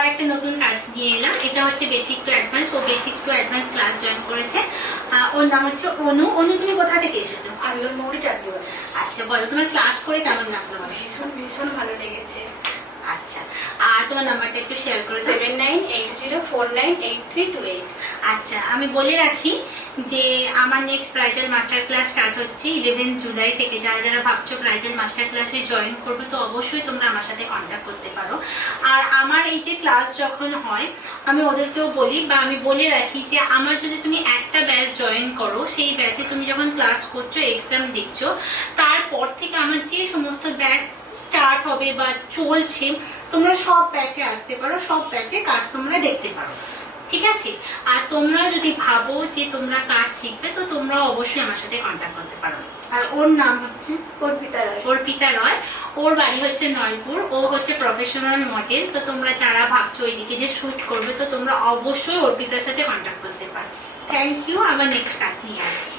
আবার একটা নতুন কাজ নিয়ে এলাম। এটা হচ্ছে বেসিক টু অ্যাডভান্স। ও basic to advance class join করেছে। ওর নাম হচ্ছে অনু। অনু, তুমি কোথা থেকে এসেছো? আমি ওর মৌরি চাটুয়া। আচ্ছা, বলো তোমার ক্লাস করে কেমন লাগলো? ভীষণ ভীষণ ভালো লেগেছে। আচ্ছা, আর তোমার নাম্বারটা একটু শেয়ার করে দাও। 7980498328। আচ্ছা, আমি বলে রাখি যে আমার next bridal master class start হচ্ছে 11 জুলাই থেকে। যারা যারা ভাবছো ব্রাইডাল মাস্টার ক্লাসে জয়েন করবে, তো অবশ্যই তোমরা আমার সাথে কন্ট্যাক্ট করতে পারো। আর আমার এই যে ক্লাস যখন হয়, আমি ওদেরকেও বলি বা আমি বলে রাখি যে আমার যদি তুমি একটা ব্যাচ জয়েন করো, সেই ব্যাচে তুমি যখন ক্লাস করছো, এক্সাম দিচ্ছ, তারপর থেকে আমার যে সমস্ত ব্যাচ স্টার্ট হবে বা চলছে, তোমরা সব ব্যাচে আসতে পারো, সব ব্যাচে কাজ তোমরা দেখতে পারো, ঠিক আছে? আর তোমরা যদি ভাবো যে তোমরা কাজ শিখবে, তো তোমরা অবশ্যই আমার সাথে কন্ট্যাক্ট করতে পারো। আর ওর নাম হচ্ছে অর্পিতা রয়। অর্পিতা রয়। ওর বাড়ি হচ্ছে নলপুর। ও হচ্ছে প্রফেশনাল মডেল। তো তোমরা যারা ভাবছো ওইদিকে যে শুট করবে, তো তোমরা অবশ্যই অর্পিতার সাথে কন্ট্যাক্ট করতে পারো। Thank you. আবার নেক্সট কাজ নিয়ে আসছি।